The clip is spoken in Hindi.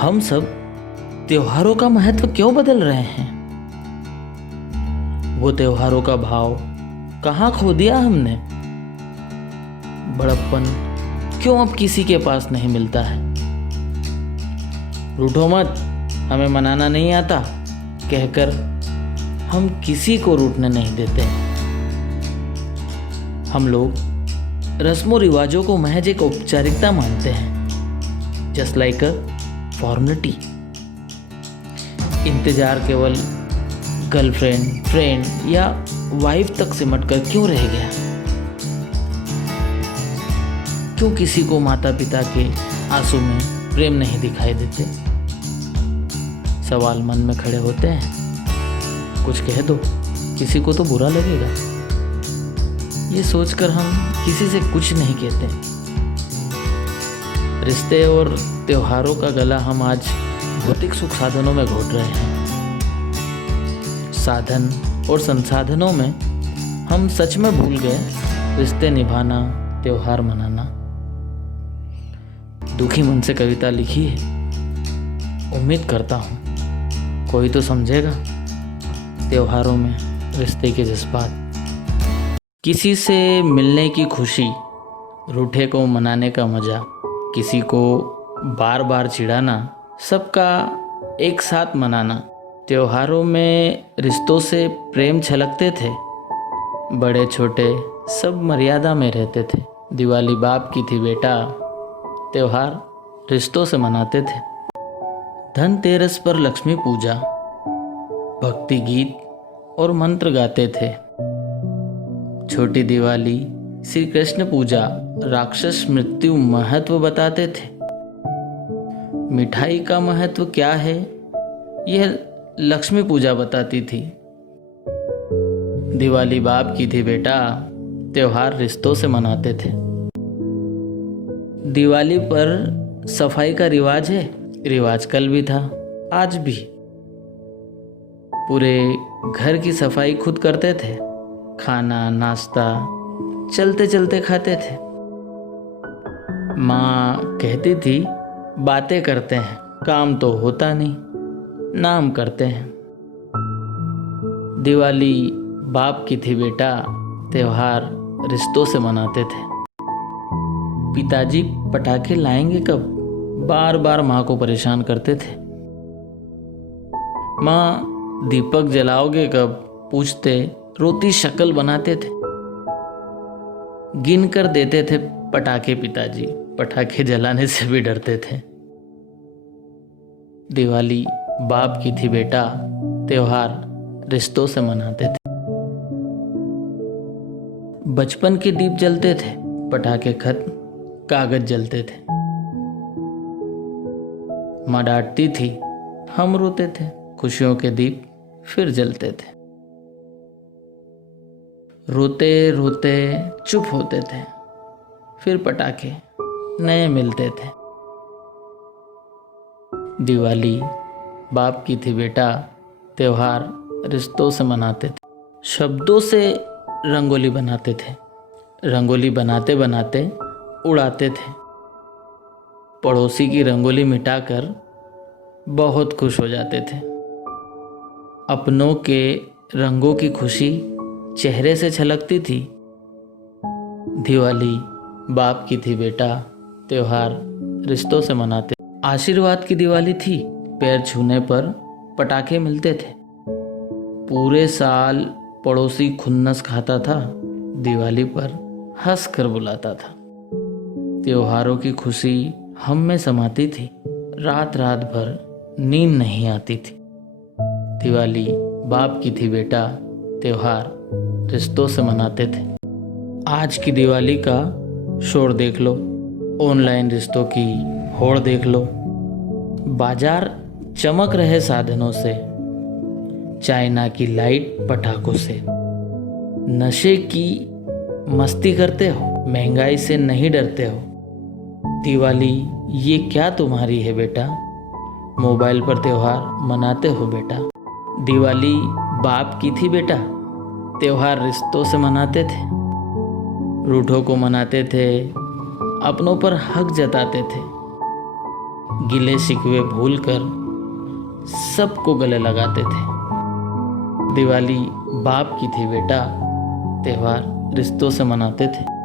हम सब त्योहारों का महत्व क्यों बदल रहे हैं? वो त्योहारों का भाव कहाँ खो दिया हमने? बड़प्पन क्यों अब किसी के पास नहीं मिलता है? रूठो मत, हमें मनाना नहीं आता कहकर हम किसी को रूठने नहीं देते। हम लोग रस्मों रिवाजों को महज एक औपचारिकता मानते हैं, जस्ट लाइक अ फॉर्मेलिटी। इंतजार केवल गर्लफ्रेंड, फ्रेंड या वाइफ तक सिमट कर क्यों रह गया? क्यों किसी को माता पिता के आंसू में प्रेम नहीं दिखाई देते? सवाल मन में खड़े होते हैं। कुछ कह दो, किसी को तो बुरा लगेगा। ये सोचकर हम किसी से कुछ नहीं कहते। रिश्ते और त्योहारों का गला हम आज भौतिक सुख साधनों में घोट रहे हैं। साधन और संसाधनों में हम सच में भूल गए रिश्ते निभाना, त्योहार मनाना। दुखी मन से कविता लिखी है। उम्मीद करता हूँ कोई तो समझेगा त्योहारों में रिश्ते के जज्बात। किसी से मिलने की खुशी, रूठे को मनाने का मजा, किसी को बार बार चिढ़ाना, सबका एक साथ मनाना। त्योहारों में रिश्तों से प्रेम छलकते थे। बड़े छोटे सब मर्यादा में रहते थे। दिवाली बाप की थी बेटा, त्योहार रिश्तों से मनाते थे। धनतेरस पर लक्ष्मी पूजा, भक्ति गीत और मंत्र गाते थे। छोटी दिवाली श्री कृष्ण पूजा, राक्षस मृत्यु महत्व बताते थे। मिठाई का महत्व क्या है यह लक्ष्मी पूजा बताती थी। दिवाली बाप की थी बेटा, त्योहार रिश्तों से मनाते थे। दिवाली पर सफाई का रिवाज है, रिवाज कल भी था, आज भी। पूरे घर की सफाई खुद करते थे। खाना नाश्ता चलते चलते खाते थे। माँ कहती थी बातें करते हैं, काम तो होता नहीं, नाम करते हैं। दिवाली बाप की थी बेटा, त्योहार रिश्तों से मनाते थे। पिताजी पटाखे लाएंगे कब, बार बार माँ को परेशान करते थे। माँ दीपक जलाओगे कब, पूछते रोती शक्ल बनाते थे। गिन कर देते थे पटाखे पिताजी, पटाखे जलाने से भी डरते थे। दिवाली बाप की थी बेटा, त्योहार रिश्तों से मनाते थे। बचपन के दीप जलते थे, पटाखे खत्म, कागज जलते थे। माँ डांटती थी, हम रोते थे, खुशियों के दीप फिर जलते थे। रोते रोते चुप होते थे, फिर पटाखे नए मिलते थे। दिवाली बाप की थी बेटा, त्योहार रिश्तों से मनाते थे। शब्दों से रंगोली बनाते थे, रंगोली बनाते बनाते उड़ाते थे। पड़ोसी की रंगोली मिटाकर बहुत खुश हो जाते थे। अपनों के रंगों की खुशी चेहरे से छलकती थी। दिवाली बाप की थी बेटा, त्योहार रिश्तों से मनाते। आशीर्वाद की दिवाली थी, पैर छूने पर पटाखे मिलते थे। पूरे साल पड़ोसी खुन्नस खाता था, दिवाली पर हंस कर बुलाता था। त्योहारों की खुशी हम में समाती थी, रात रात भर नींद नहीं आती थी। दिवाली बाप की थी बेटा, त्योहार रिश्तों से मनाते थे। आज की दिवाली का शोर देख लो, ऑनलाइन रिश्तों की होड़ देख लो। बाजार चमक रहे साधनों से, चाइना की लाइट पटाखों से। नशे की मस्ती करते हो, महंगाई से नहीं डरते हो। दिवाली ये क्या तुम्हारी है बेटा, मोबाइल पर त्योहार मनाते हो बेटा। दिवाली बाप की थी बेटा, त्योहार रिश्तों से मनाते थे। रूठों को मनाते थे, अपनों पर हक जताते थे। गिले शिकवे भूलकर सबको गले लगाते थे। दिवाली बाप की थी बेटा, त्योहार रिश्तों से मनाते थे।